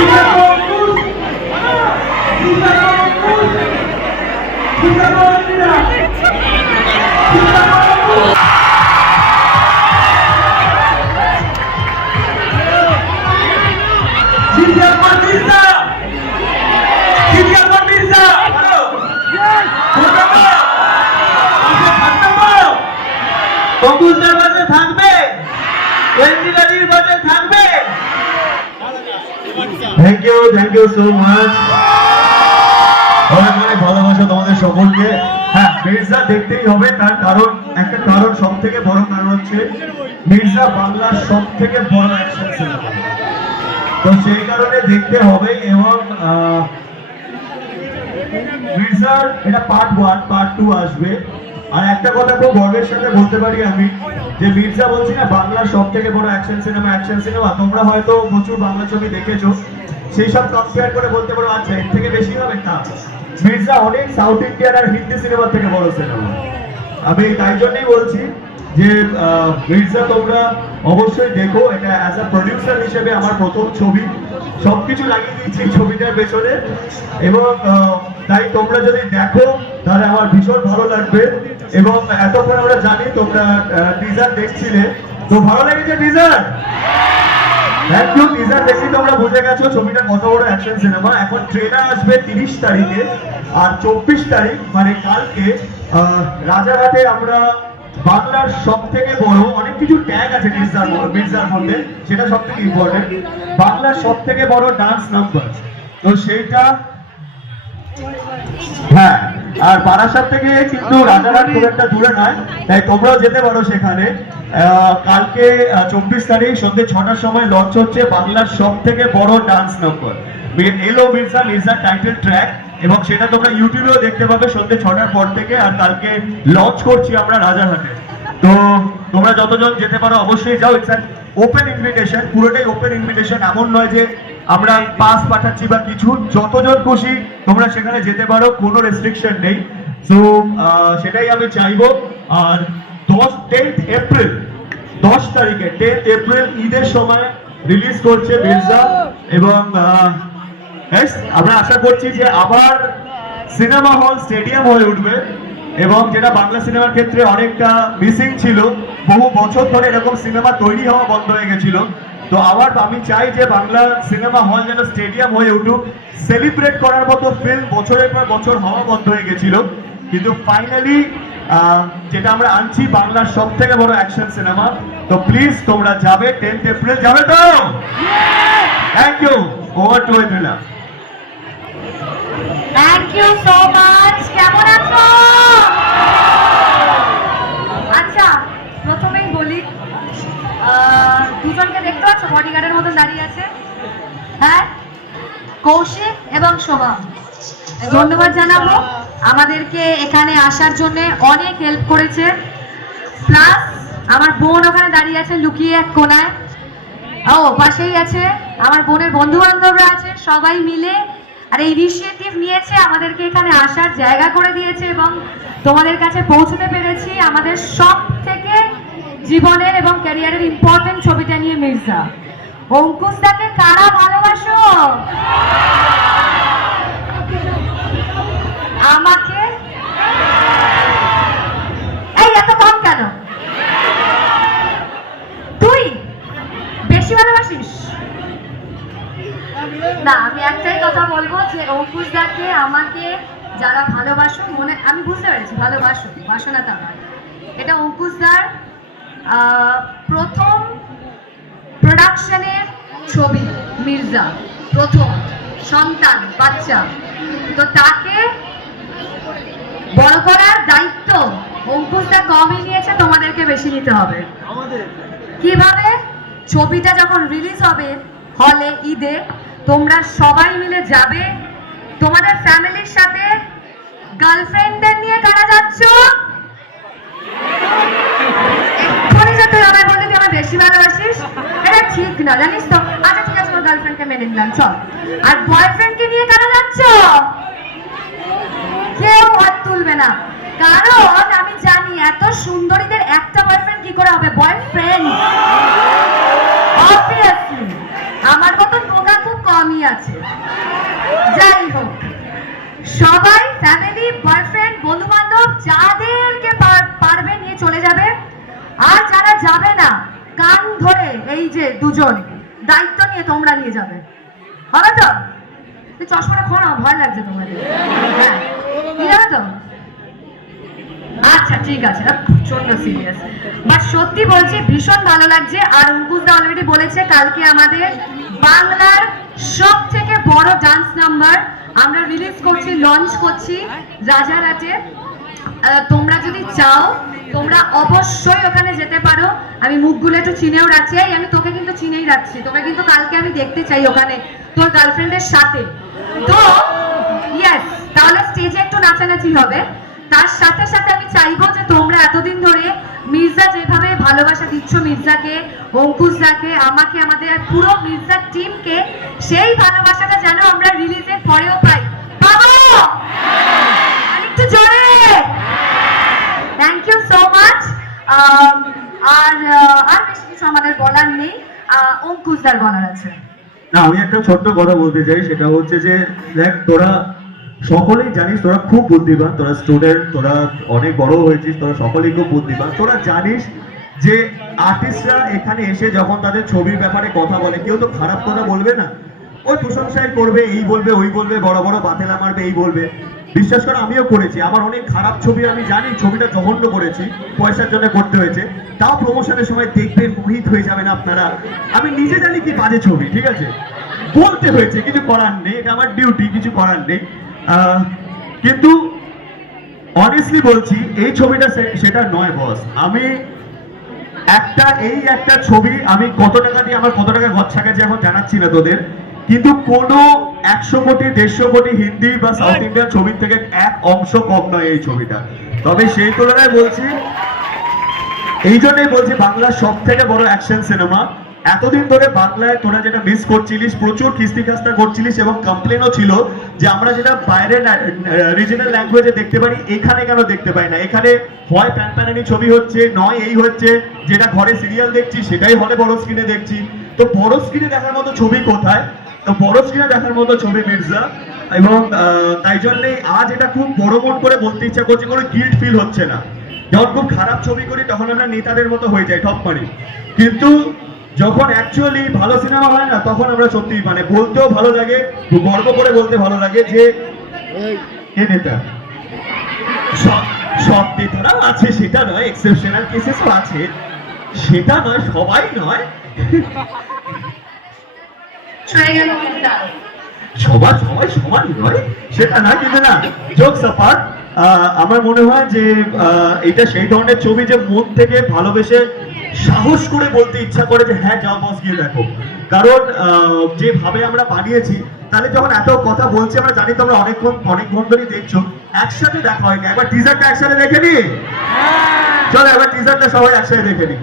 Yeah. Thank you thank you so much অনেক অনেক ভালোবাসা তোমাদের সকলকে। হ্যাঁ মির্জা দেখতেই হবে, তার কারণ, একটা কারণ সব থেকে বড় কারণ হচ্ছে, মির্জা বাংলার সব থেকে বড় অ্যাকশন সিনেমা তো সেই কারণে দেখতে হবে এবং মির্জার এটা পার্ট ওয়ান পার্ট টু আসবে। আর একটা কথা খুব গর্বের সাথে বলতে পারি আমি যে মির্জা বলছি না, বাংলার সব থেকে বড় অ্যাকশন সিনেমা অ্যাকশন সিনেমা তোমরা হয়তো প্রচুর বাংলা ছবি দেখেছ। সেই সব কম্পেয়ার করে বলতে পারো আচ্ছা এর থেকে বেশি হবে? না। মির্জা অনেক সাউথ ইন্ডিয়ান আর হিন্দি সিনেমা থেকে বড় সিনেমা আমি তাই জন্যই বলছি যে মির্জা তোমরা অবশ্যই দেখো। এটা অ্যাজ আ প্রডিউসার হিসেবে আমার প্রথম ছবি। সবকিছু লাগিয়ে দিয়েছি ছবিটার পেছনে। এবং তাই তোমরা যদি দেখো, তাহলে আমার ভীষণ ভালো লাগবে। এবং এতক্ষণ আমরা জানি তোমরা টিজার দেখছিলে। তো ভালো লেগেছে টিজার থ্যাংক ইউ টিজার দেখি তোমরা বুঝে গেছো ছবিটা কত বড় অ্যাকশন সিনেমা এখন ট্রেলার আসবে তিরিশ তারিখে। আর চব্বিশ তারিখ মানে কালকে রাজারহাটে আমরা বাংলার সব থেকে বড়, অনেক কিছু ট্যাগ আছে মির্জার মির্জার মধ্যে, সেটা সব থেকে ইম্পর্টেন্ট বাংলার সব থেকে বড় ডান্স নাম্বার তো হ্যাঁ আর বারাসাত থেকে কিন্তু রাজারহাট খুব একটা দূরে নয়, তাই তোমরাও যেতে পারো সেখানে। কালকে চব্বিশ তারিখ সন্ধ্যে ছটার সময় লঞ্চ হচ্ছে বাংলার সব থেকে বড় ডান্স নম্বর এলো মির্জা মির্জা টাইটেল ট্র্যাক এবং সেটা তোমরা ইউটিউবেও দেখতে পাবে সন্ধ্যে ছটার পর থেকে আর কালকে লঞ্চ করছি আমরা রাজারহাটে। তো তোমরা যতজন যেতে পারো অবশ্যই যাও। ইটস অ্যান ওপেন ইনভিটেশন পুরোটাই ওপেন ইনভিটেশন এমন নয় যে আমরা পাস পাঠাচ্ছি বা কিছু। যতজন খুশি তোমরা সেখানে যেতে পারো, কোনো রেস্ট্রিকশন নেই। সো সেটাই আমি চাইব। আর দশ টেন্থ এপ্রিল দশ তারিখে টেন্থ এপ্রিল ঈদের সময় রিলিজ করছে মির্জা এবং আমরা আশা করছি যে আবার সিনেমা হল, স্টেডিয়াম হয়ে উঠবে এবং যেটা বাংলা সিনেমার ক্ষেত্রে অনেকটা মিসিং ছিল, বহু বছর ধরে এরকম সিনেমা তৈরি হওয়া বন্ধ হয়ে গেছিল। তো আবার আমি চাই যে বাংলা সিনেমা হল যেন স্টেডিয়াম হয়ে উঠুক সেলিব্রেট করার মতো ফিল্ম বছরের পর বছর হওয়া বন্ধ হয়ে গেছিল। কিন্তু ফাইনালি যেটা আমরা আনছি বাংলার সব থেকে বড় অ্যাকশন সিনেমা তো প্লিজ তোমরা যাবে টেন্থ এপ্রিল যাবে তো? Thank you over to thank you so much কেমন আছো? আচ্ছা প্রথমেই বলি দুজনকে দেখতে পাচ্ছ? বডিগার্ডের মতন দাঁড়িয়ে আছে। হ্যাঁ কৌশিক এবং শোভা। ধন্যবাদ জানাব। আমাদেরকে এখানে আসার জন্য অনেক হেল্প করেছে। প্লাস আমার বোন ওখানে দাঁড়িয়ে আছে লুকিয়ে এক কোনায়। ও, পাশেই আছে। আমার বোনের বন্ধু বান্ধবরা আছে, সবাই মিলে আর এই ইনিশিয়েটিভ নিয়েছে, আমাদেরকে এখানে আসার জায়গা করে দিয়েছে এবং তোমাদের কাছে পৌঁছতে পেরেছি আমাদের সব থেকে জীবনের এবং ক্যারিয়ারের ইম্পর্টেন্ট ছবিটা নিয়ে মির্জা। অঙ্কুশদাকে কারা ভালোবাসো? আমাকে? এই, এত কম কেন? তুই? বেশি ভালোবাসিস? না আমি একটাই কথা বলব যে অঙ্কুশ দাকে আমাকে যারা ভালোবাসো মনে আমি বুঝতে পেরেছি ভালোবাসো বাসো না তা এটা অঙ্কুশ দার আহ, প্রথম প্রোডাকশনের ছবি মির্জা প্রথম সন্তান বাচ্চা। তো তাকে বড় করার দায়িত্ব অঙ্কুশ দা কমই নিয়েছে তোমাদেরকে বেশি নিতে হবে। কীভাবে? ছবিটা যখন রিলিজ হবে হলে ঈদে তোমরা সবাই মিলে যাবে। তোমাদের ফ্যামিলির সাথে গার্লফ্রেন্ডদের নিয়ে কারা যাচ্ছ? এক্ষুনি যে তুই আমায় বললি তুই আমায় বেশি ভালোবাসিস। এটা ঠিক না, জানিস তো? আচ্ছা ঠিক আছে তোর গার্লফ্রেন্ডকে মেনে নিলাম, চল। আর বয়ফ্রেন্ডকে নিয়ে কারা যাচ্ছ? কেউ হাত তুলবে না। কারণ আমি জানি এত সুন্দরীদের একটা বয়ফ্রেন্ড কি করে হবে? বয়ফ্রেন্ড। অবভিয়াসলি আছে। যাই হোক, সবাই ফ্যামিলি বয়ফ্রেন্ড বন্ধু বান্ধব যাদেরকে পারবে নিয়ে চলে যাবে। আর যারা যাবে না, কান ধরে এই যে দুজন, দায়িত্ব নিয়ে তোমরা নিয়ে যাবে। হবে তো? চশমাটা খোলা ভয় লাগছে তোমাদের। হ্যাঁ তো? আচ্ছা ঠিক আছে। প্রচণ্ড সিরিয়াস বাট সত্যি বলছি, ভীষণ ভালো লাগছে। আর অঙ্কুশদা অলরেডি বলেছে, কালকে আমাদের বাংলার সব থেকে বড় ডান্স নাম্বার আমরা রিলিজ করছি লঞ্চ করছি রাজারহাটে তোমরা যদি চাও, তোমরা অবশ্যই ওখানে যেতে পারো। আমি মুখগুলো একটু চিনেও রাখছি। আমি তোকে কিন্তু চিনেই রাখছি। তোকে কিন্তু কালকে আমি দেখতে চাই ওখানে, তোর গার্লফ্রেন্ডের সাথে। তো ইয়েস তাহলে স্টেজে একটু নাচানাচি হবে। তার সাথে সাথে আমি চাইব যে তোমরা এতদিন ধরে মির্জা যেভাবে ভালোবাসা দিচ্ছ, মির্জাকে অঙ্কুশ দাকে আমাকে, আমাদের পুরো মির্জা টিমকে সেই ভালোবাসাটা যেন আমরা রিলিজের পরেও পাই। থ্যাংক ইউ সো মাচ আর আর বেশি কিছু আমাদের বলার নেই। অঙ্কুশদার বলার আছে। না, আমি একটা ছোট্ট কথা বলতে চাই, সেটা হচ্ছে যে, দেখ, তোরা সকলেই জানিস তোরা খুব বুদ্ধিমান, তোরা স্টুডেন্ট তোরা অনেক বড় হয়েছিস, তোরা সকলেই খুব বুদ্ধিমান। তোরা জানিস যে আর্টিস্টরা এখানে এসে যখন তাদের ছবির ব্যাপারে কথা বলে, কেউ তো খারাপ কথা বলবে না। ওই প্রশংসাই করবে, এই বলবে, ওই বলবে, বড় বড় বাতেলা মারবে, এই বলবে। বিশ্বাস করো, আমিও করেছি। আমার অনেক খারাপ ছবি আমি জানি, ছবিটা জঘন্য করেছি, পয়সার জন্য করতে হয়েছে। তাও প্রমোশনের সময় দেখবেন, মোহিত হয়ে যাবেন আপনারা। আমি নিজে জানি কি বাজে ছবি, ঠিক আছে? বলতে হয়েছে, কিছু করার নেই, এটা আমার ডিউটি কিছু করার নেই। কিন্তু অনেস্টলি বলছি, এই ছবিটা সেটা নয় বস আমি একটা, এই একটা ছবি আমি কত টাকা দিয়ে, আমার কত টাকা খরচা গেছে এখন জানাচ্ছি না তোদের, কিন্তু কোনো একশো কোটি, দেড়শো কোটি হিন্দি বা সাউথ ইন্ডিয়ান ছবির থেকে এক অংশ কম নয় এই ছবিটা। তবে সেই তুলনায় বলছি, এই জন্যই বলছি বাংলার সব থেকে বড় অ্যাকশন সিনেমা এতদিন ধরে বাংলায় তোরা যেটা মিস করছিলিস, প্রচুর কিস্তি খাস্তা করছিলিস এবং কমপ্লেনও ছিল যে আমরা যেটা বাইরের রিজনাল ল্যাঙ্গুয়েজে দেখতে পারি, এখানে কেন দেখতে পাই না? এখানে হয় প্যান প্যানানি ছবি হচ্ছে, নয় এই হচ্ছে, যেটা ঘরে সিরিয়াল দেখছি, সেটাই হলে বড় স্ক্রিনে দেখছি। তো বড় স্ক্রিনে দেখার মতো ছবি কোথায়? তো বড় স্ক্রিনে দেখার মতো ছবি মির্জা, এবং তাই জন্যই আজ এটা খুব বড় মন করে বলতে ইচ্ছা করছে, কোনো গিল্ট ফিল হচ্ছে না। যখন খুব খারাপ ছবি করি, তখন আমরা নেতাদের মতো হয়ে যাই ঠপ মারি কিন্তু যখন অ্যাকচুয়ালি ভালো সিনেমা হয় না তখন আমরা সত্যি মানে বলতেও ভালো লাগে গর্ব করে বলতে ভালো লাগে যে কে নেতা? সব নেতারাও আছে সেটা নয় এক্সেপশনাল কেসেসও আছে। সেটা নয় সবাই নয়। সবার সবাই সমান নয় সেটা না কিন্তু না। জোকস অ্যাপার্ট আমার মনে হয় যে আহ, এটা সেই ধরনের ছবি যে মন থেকে ভালোবেসে সাহস করে বলতে ইচ্ছা করে যে হ্যাঁ যাও বস গিয়ে দেখো। কারণ আহ, যেভাবে আমরা বানিয়েছি তাহলে যখন এত কথা বলছি আমরা জানি তোমরা অনেকক্ষণ অনেকক্ষণ ধরেই দেখছ। একসাথে দেখা হয়নি। একবার টিজারটা একসাথে দেখে নি? চলো একবার টিজারটা সবাই একসাথে দেখে নি।